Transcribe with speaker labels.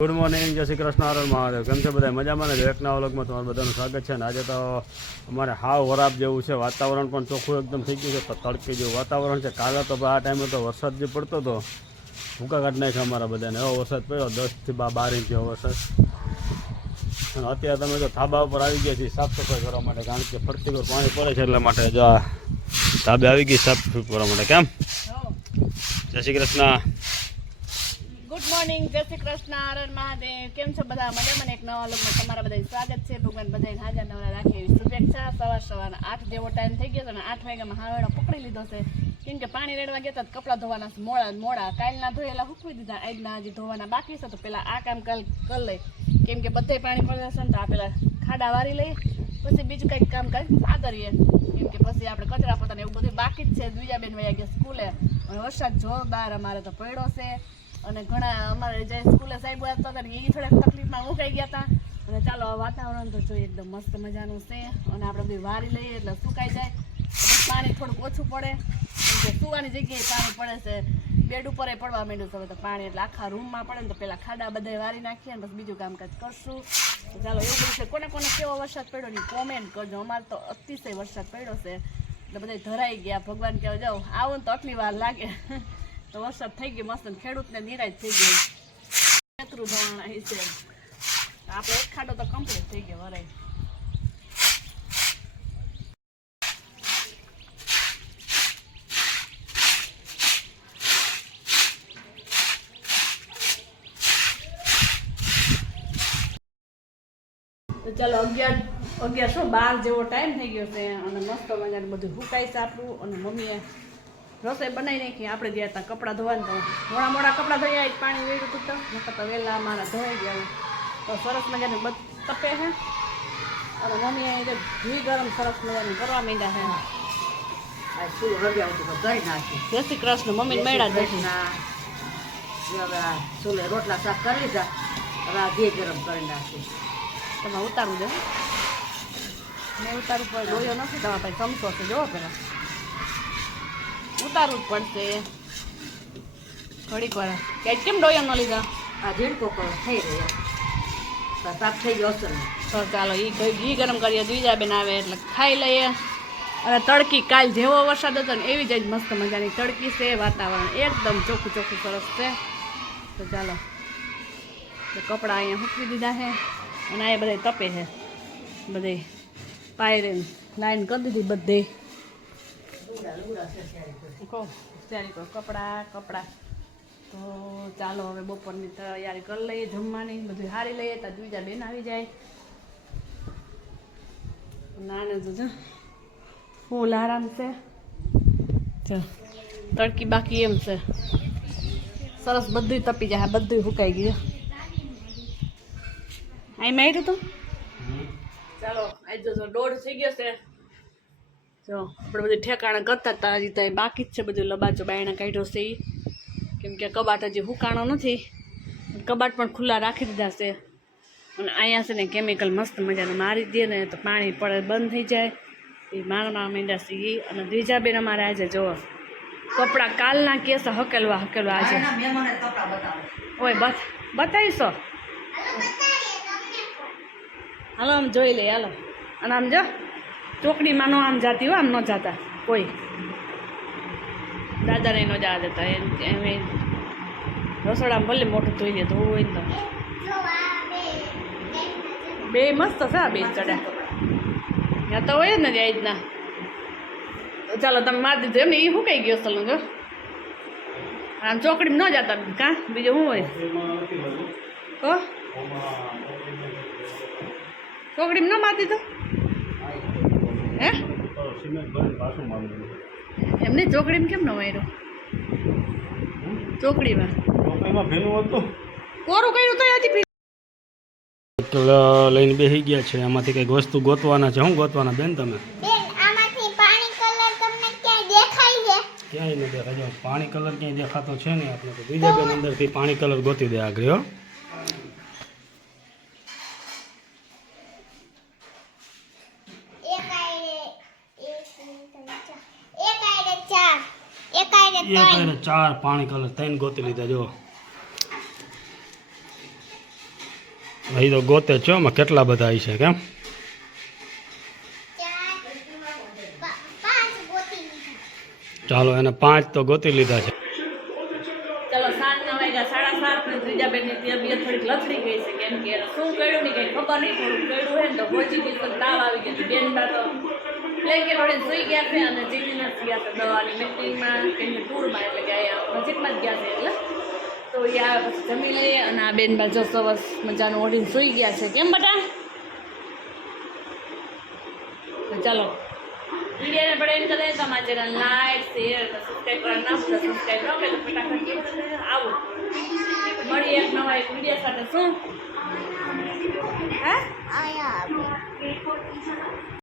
Speaker 1: Good morning જય શ્રી કૃષ્ણ હરણ મહાદેવ. કેમ છે બધા મજામાં ને? દરેકના વ્લોગમાં તમારું બધાનું સ્વાગત છે. અને આજે તો અમારે હાવ વરાબ જેવું છે. વાતાવરણ પણ ચોખ્ખું એકદમ થઈ ગયું છે. તડકે જેવું વાતાવરણ છે. કાલે તો આ ટાઈમે તો વરસાદ જે પડતો હતો, ભૂકા કાઢી છે અમારા બધાને. એવો વરસાદ પડ્યો, દસથી બાર ઇંચ જેવો વરસાદ. અને અત્યારે તમે જો ધાબા ઉપર આવી ગયા છીએ. સાફ સફાઈ કરવા માટે, કારણ કે ફરતી પર પાણી પડે છે એટલા માટે જો ધાબે આવી ગઈ સાફ સફાઈ કરવા માટે. કેમ? જય શ્રી કૃષ્ણ.
Speaker 2: ગુડ મોર્નિંગ જય શ્રી કૃષ્ણ હરણ મહાદેવ. કેમ છો બધા? મજામાં એક નવા લોકમાં તમારા બધા સ્વાગત છે. ભગવાન બધાને હાજર નવરા રાખે એવી શુભેચ્છા. સવાર સવારના આઠ જેવો ટાઈમ થઈ ગયો છે અને આઠ વાગ્યામાં હાવેડો પકડી લીધો છે. કેમ કે પાણી રેડવા ગયા હતા કપડાં ધોવાના મોડા મોડા. કાલના ધોયેલા હૂકવી દીધા. આજના હજી ધોવાના બાકી છે, તો પેલા આ કામ કાલ, કરી લઈ. કેમ કે બધે પાણી પડે છે ને તો આ પેલા ખાડા વારી લઈ પછી બીજું કંઈક કામ કાજ આદરીએ કેમ કે પછી આપણે કચરા પોતાને એવું બધું બાકી જ છે. બીજા બેન વયા ગયા સ્કૂલે. અને વરસાદ જોરદાર અમારે તો પડ્યો છે. અને ઘણા અમારે જે સ્કૂલે સાહેબ આવતા હતા ને એ થોડાક તકલીફમાં મુકાઈ ગયા હતા અને ચાલો, આ વાતાવરણ તો જોઈએ, એકદમ મસ્ત મજાનું છે. અને આપણે બધી વારી લઈએ એટલે સુકાઈ જાય. પાણી થોડુંક ઓછું પડે. કે સુવાની જગ્યાએ પાણી પડે છે. બેડ ઉપર પડવા માંડ્યું છે. તો પાણી એટલે આખા રૂમમાં પડે ને તો પેલા ખાડા બધા વારી નાખીએ ને પછી બીજું કામકાજ કરશું. ચાલો, એવું બધું છે. કોને કોને કેવો વરસાદ પડ્યો ને કોમેન્ટ કરજો. અમારે તો અતિશય વરસાદ પડ્યો છે. એટલે બધા ધરાઈ ગયા. ભગવાન કહેવા જાઓ, આવો ને તો આટલી વાર લાગે. તો વરસાદ થઈ ગયો, મસ્ત ખેડૂતને નિરાશ થઈ ગયો. ખેતરું ધોવાણા છે. આપણે એક ખાડો તો કમ્પ્લીટ થઈ ગયો વરાય. ચાલો અગિયાર અગિયારસો બાર જેવો ટાઈમ થઈ ગયો છે અને મસ્ત મજાનું બધું હુકાઈ આપણું અને મમ્મીએ રસોઈ બનાવી નાખી આપણે ગયા હતા કપડાં ધોવાનું તો મોડા મોડા કપડાં ધોઈ આવી પાણી વેડ્યું હતું તો. નકર તો વહેલા મારા ધોઈ ગયા તો સરસ મજાને બધ તપે છે અને મમ્મીએ તો ઘી ગરમ સરસ મજાનું કરવા માંડ્યા છે જય શ્રી કૃષ્ણ મમ્મી મેળા જ
Speaker 3: હવે આ ચૂલે રોટલા શાક કરી જા હવે આ ઘી ગરમ કરી નાખી.
Speaker 2: તમે ઉતારું છે મેં ઉતારું પડે જોયો નથી તમારે ચમચો છે જોવો પેલા ઉતારવું જ પડશે. થોડીક વાર. કેટ કેમ ડોયો ન લીધા?
Speaker 3: આ ઝીણકો થઈ રહ્યો. સાફ થઈ ગયો છે
Speaker 2: તો ચાલો એ ઘી ગરમ કરીએ. બીજા બેન આવે એટલે ખાઈ લઈએ. અને તડકી કાલ જેવો વરસાદ હતો ને એવી જ મસ્ત મજાની તડકી છે વાતાવરણ એકદમ ચોખ્ખું ચોખ્ખું સરસ છે. તો ચાલો તો કપડાં અહીંયા સૂકવી દીધા છે અને આ બધા તપે છે. બધે પાયરે લાઈન કરી દીધી બધે. કહો તૈયારી કરો. કપડાં કપડાં. તો ચાલો હવે બપોરની તૈયારી કરી લઈએ જમવાની. બધું હારી લઈએ ત્યાં બીજા બેન આવી જાય. નાને તો ફૂલ આરામ છે. તડકી બાકી એમ છે. સરસ બધું તપી જાય બધું સુકાઈ ગયું. અહીં મેં તું? ચાલો આજ જો દોઢ થઈ ગયો છે. જો આપણે બધું ઠેકાણા કરતા હતા હજી તો બાકી જ છે બધું લબાચો બાયણા કાઢ્યો છે એ કેમ કે કબાટ હજી હુકાણો નથી. કબાટ પણ ખુલ્લા રાખી દીધા છે. અને અહીંયા છે ને કેમિકલ મસ્ત મજાનું મારી દે ને તો પાણી પડે બંધ થઈ જાય. એ મારવા માંડ્યા છે એ અને ત્રીજા બેન અમારે આજે જોવો કપડાં કાલના કેસ હકેલવા હકેલવા આજે. ઓય બસ બતાવીશો? હાલો આમ જોઈ લે હાલો. અને આમ જો. ચોકડીમાં ન આમ જાતી હોય, આમ ન જાતા. કોઈ. દાદાને ન જવા દેતા. એમ રસોડામાં ભલે મોટું ધોઈ લે ધોવું હોય તો. બે મસ્ત છે આ બે ચડ્યા ત્યાં તો હોય જ ને ત્યાં રીતના. ચાલો તમે મારી દીધું એમને. એ કહી ગયો જો આમ ચોકડીમાં ન જતા કાં? બીજું શું હોય? કહો ચોકડીમાં ન મારી દીધો? હે? એમને ચોકડીમાં કેમ ન માર્યો ચોકડીમાં. કોરું કર્યું તો હજી
Speaker 1: લઈને બેસી ગયા છે. એમાંથી કંઈક વસ્તુ ગોતવાના છે. શું ગોતવાના? બેન તમે?
Speaker 4: બેન આમાંથી પાણી કલર તમને ક્યાંય દેખાય
Speaker 1: નહીં દેખાય. જો પાણી કલર ક્યાંય દેખાતો છે ને આપણે તો બીજા બેન અંદરથી પાણી કલર ગોતી દે આગળ હો
Speaker 4: એક આયરે એક મિનિટ અને ચાર એક આયરે ચાર એક
Speaker 1: હારે ચાર પાણી કલર ત્રણ ગોતી લીધા, જો. અહીં તો ગોતે છો એમાં કેટલા બધા છે, કેમ? ચાલો, એને પાંચ તો ગોતી લીધા છે.
Speaker 2: ત્રીજા બેનની તબિયત થોડીક લથડી ગઈ છે, કેમ કે શું કર્યું ને કંઈ ખબર નહીં થોડું કર્યું હોય ને તો પહોંચી ગયું તાવ આવી ગયો બેન તો બ્લેન્કેટ વડે સુઈ ગયા છે અને જીવીને ગયા છે દવાની મિટિંગમાં કે ટૂરમાં એટલે કે અહીંયા નજીકમાં જ ગયા છે એટલે. તો એ આવે પછી જમી લઈએ અને આ બેન બાજુ જો સરસ મજાનું ઓઢીને સુઈ ગયા છે. કેમ બટા? ચાલો. વિડીયોને પડે એમ કરે તો અમારા ચેનલ લાઈક શેર સબસ્ક્રાઈબ કરવા ના ભૂલો. સબસ્ક્રાઈબ ન કરે ફટાફટ. આવો. મળીએ એક નવા એક વીડિયો સાથે. શું? હા?